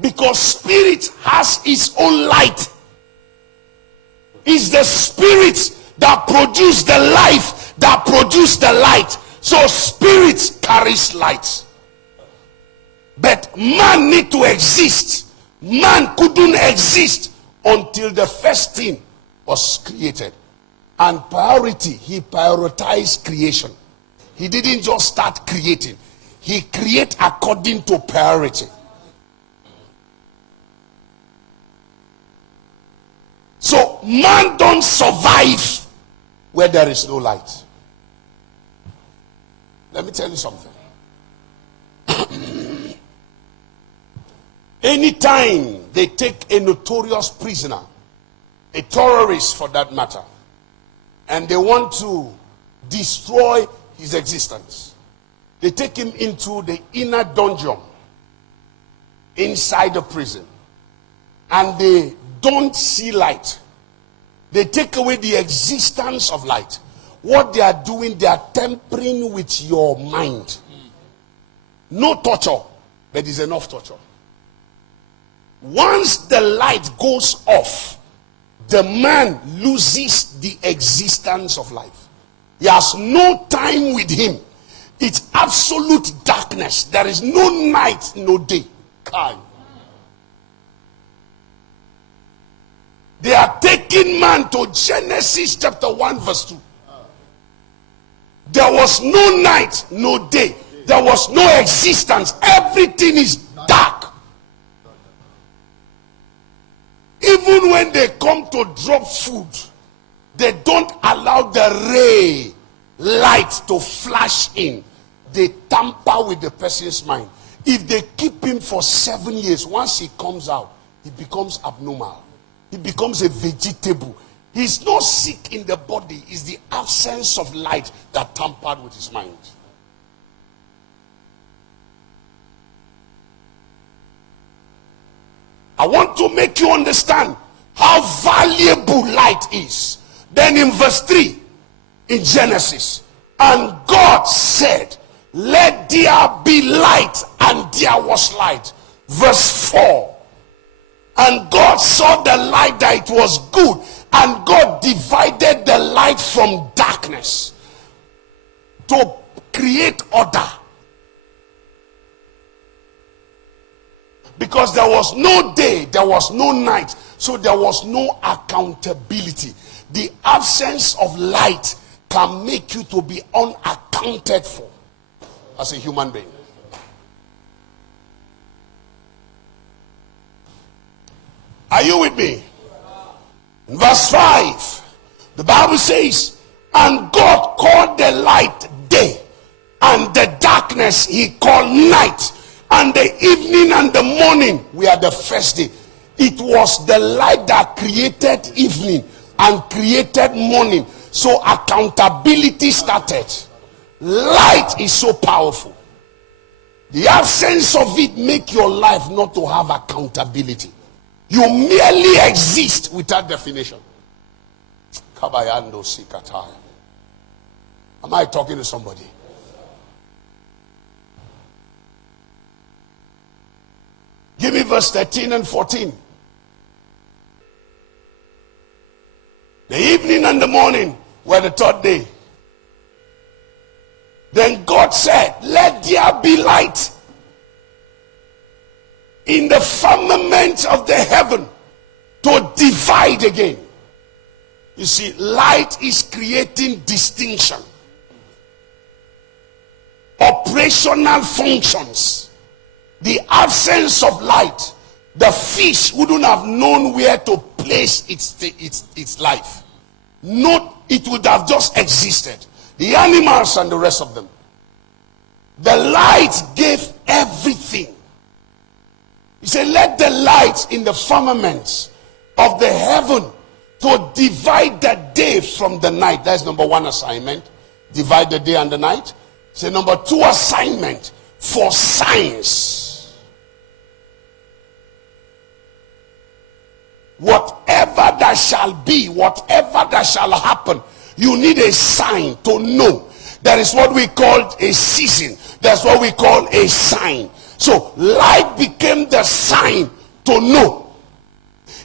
Because spirit has its own light. It's the spirit that produce the life, that produce the light. So spirit carries light. But man need to exist. Man couldn't exist until the first thing was created. And priority, he prioritized creation. He didn't just start creating. He created according to priority. So man don't survive where there is no light. Let me tell you something. Anytime they take a notorious prisoner, a terrorist for that matter, and they want to destroy his existence, they take him into the inner dungeon inside the prison, and they don't see light. They take away the existence of light. What they are doing, they are tampering with your mind. No torture, but there's enough torture. Once the light goes off, the man loses the existence of life. He has no time with him. It's absolute darkness. There is no night, no day. They are taking man to Genesis chapter 1 verse 2. There was no night, no day. There was no existence. Everything is dark. Even when they come to drop food, they don't allow the ray light to flash in. They tamper with the person's mind. If they keep him for 7 years, once he comes out, he becomes abnormal. He becomes a vegetable. He's not sick in the body. It's the absence of light that tampered with his mind. I want to make you understand how valuable light is. Then in verse 3 in Genesis, and God said, let there be light, and there was light. Verse 4, and God saw the light that it was good, and God divided the light from darkness to create order. Because there was no day, there was no night, so there was no accountability. The absence of light can make you to be unaccounted for as a human being. Are you with me? In verse 5, the Bible says, and God called the light day, and the darkness he called night. And the evening and the morning were the first day. It was the light that created evening and created morning. So accountability started. Light is so powerful. The absence of it makes your life not to have accountability. You merely exist without definition. Kabayando sikataya. Am I talking to somebody? Give me verse 13 and 14. The evening and the morning were the third day. Then God said, let there be light in the firmament of the heaven to divide again. You see, light is creating distinction. Operational functions. The absence of light, the fish wouldn't have known where to place its life. It would have just existed. The animals and the rest of them. The light gave everything. He said, let the light in the firmaments of the heaven to divide the day from the night. That's number one assignment. Divide the day and the night. Say number two assignment for science. Whatever that shall be, whatever that shall happen, you need a sign to know. That is what we call a season. That's what we call a sign. So light became the sign to know.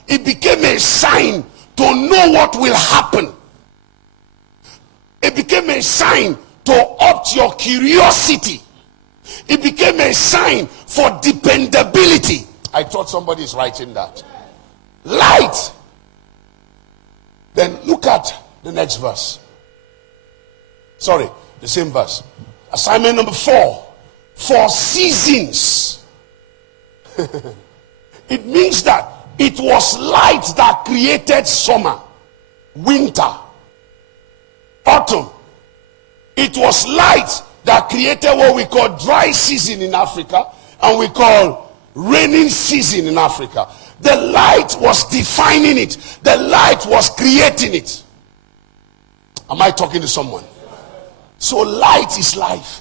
It became a sign to know what will happen. It became a sign to opt your curiosity. It became a sign for dependability. I thought somebody is writing that. Light. Then look at the next verse. Sorry, the same verse. Assignment number 4. For seasons. It means that it was light that created summer, winter, autumn. It was light that created what we call dry season in Africa, and we call raining season in Africa. The light was defining it. The light was creating it. Am I talking to someone? So light is life.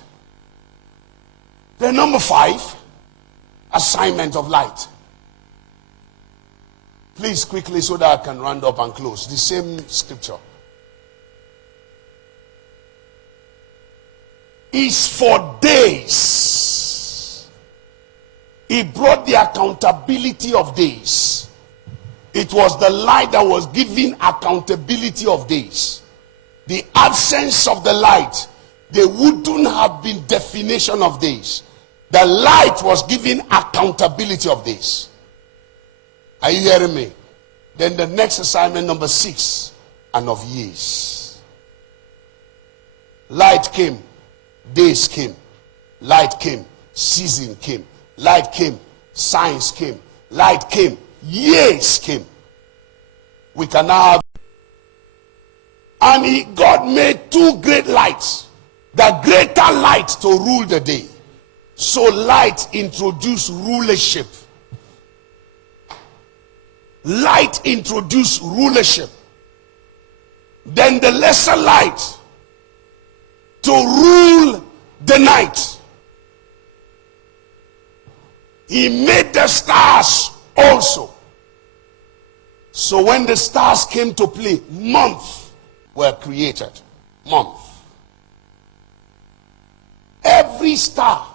Then number 5, assignment of light. Please quickly so that I can round up and close. The same scripture. Is for days. He brought the accountability of days. It was the light that was giving accountability of days. The absence of the light, there wouldn't have been definition of days. The light was giving accountability of days. Are you hearing me? Then the next assignment, number 6, and of years. Light came, days came, light came, season came, light came, science came, light came, years came. We can now have. And God made 2 great lights. The greater light to rule the day. So light introduced rulership. Light introduced rulership. Then the lesser light to rule the night. He made the stars also. So when the stars came to play, months were created. Month. Every star,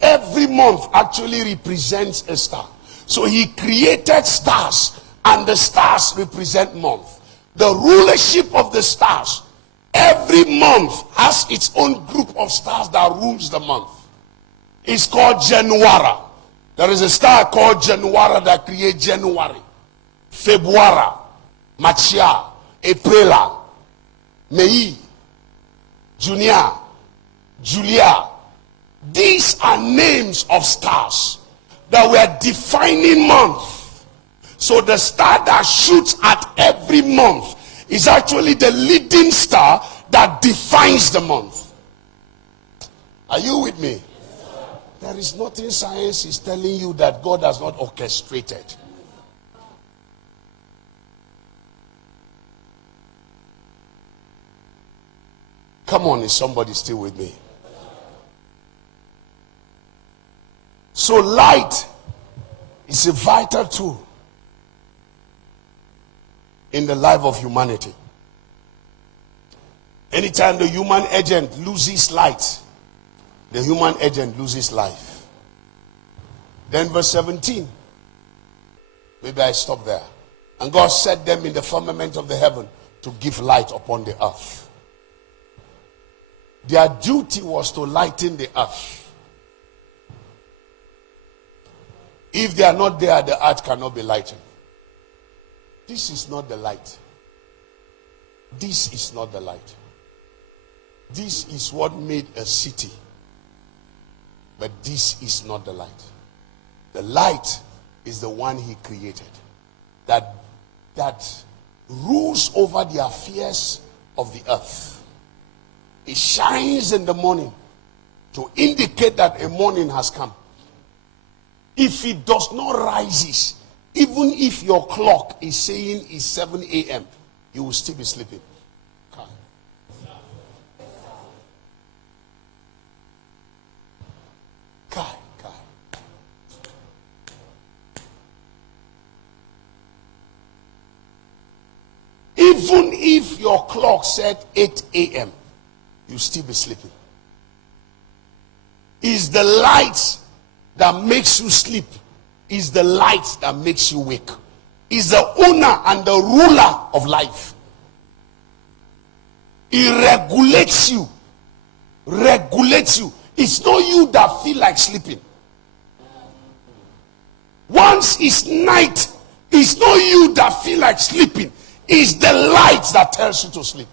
every month actually represents a star. So he created stars, and the stars represent month. The rulership of the stars, every month has its own group of stars that rules the month. It's called January. There is a star called January that creates January, February, Machia, April, May, Junior, Julia. These are names of stars that were defining month. So the star that shoots at every month is actually the leading star that defines the month. Are you with me? There is nothing science is telling you that God has not orchestrated. Come on, is somebody still with me? So light is a vital tool in the life of humanity. Anytime the human agent loses light, the human agent loses life. Then verse 17. Maybe I stop there. And God set them in the firmament of the heaven to give light upon the earth. Their duty was to lighten the earth. If they are not there, the earth cannot be lightened. This is not the light. This is not the light. This is what made a city. But this is not the light. The light is the one he created. That rules over the affairs of the earth. It shines in the morning to indicate that a morning has come. If it does not rise, even if your clock is saying it's 7 a.m., you will still be sleeping. Even if your clock said 8 a.m., you still be sleeping. Is the light that makes you sleep. It's the light that makes you wake. It's the owner and the ruler of life. It regulates you. Regulates you. It's not you that feel like sleeping. Once it's night, it's not you that feel like sleeping. It's the light that tells you to sleep.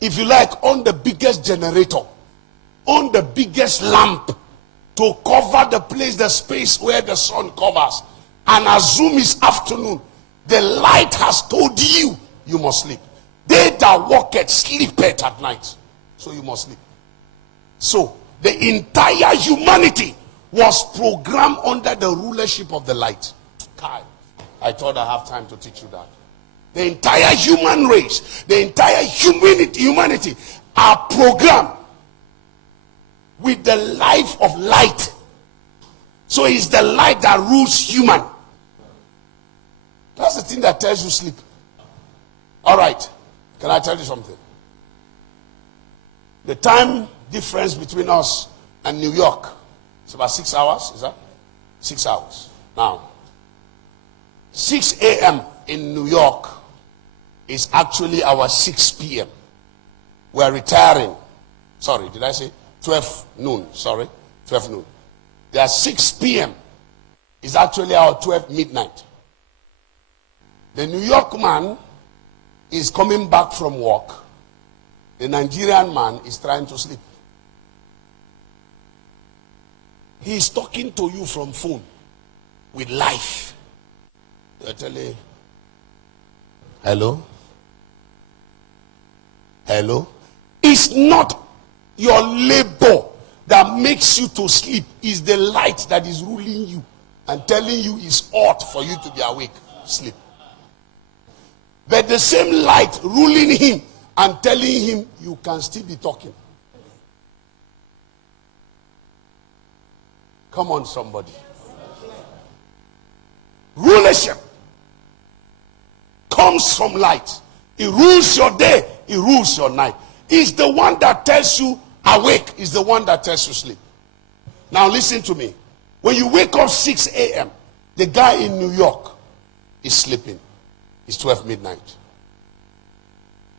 If you like, on the biggest generator, on the biggest lamp to cover the place, the space where the sun covers, and assume it's afternoon, the light has told you you must sleep. They that walketh sleepeth at night, so you must sleep. So the entire humanity was programmed under the rulership of the light. I thought I have time to teach you that. The entire human race, the entire humanity are programmed with the life of light. So it's the light that rules human. That's the thing that tells you sleep. All right. Can I tell you something? The time difference between us and New York, it's about 6 hours, is that? 6 hours. Now, 6 a.m. in New York is actually our 6 p.m. We're retiring. Sorry, did I say 12 noon? Sorry, 12 noon. Their 6 p.m. is actually our 12 midnight. The New York man is coming back from work. The Nigerian man is trying to sleep. He is talking to you from phone with life. They're telling, hello? Hello? It's not your labor that makes you to sleep. It's the light that is ruling you and telling you it's ought for you to be awake. Sleep. But the same light ruling him and telling him you can still be talking. Come on, somebody. Rulership comes from light. It rules your day. It rules your night. It's the one that tells you awake. It's the one that tells you sleep. Now listen to me. When you wake up 6 a.m., the guy in New York is sleeping. It's 12 midnight.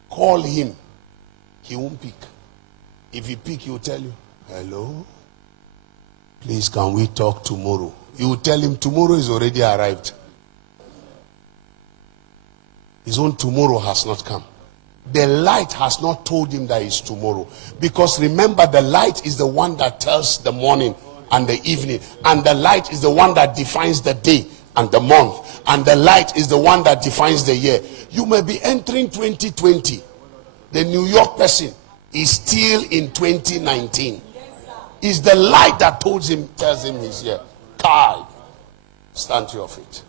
Call him. He won't pick. If he pick, he will tell you, hello? Please, can we talk tomorrow? You will tell him tomorrow is already arrived. His own tomorrow has not come. The light has not told him that it's tomorrow. Because remember, the light is the one that tells the morning and the evening. And the light is the one that defines the day and the month. And the light is the one that defines the year. You may be entering 2020. The New York person is still in 2019. It's the light that tells him he's here. Kai, stand to your feet.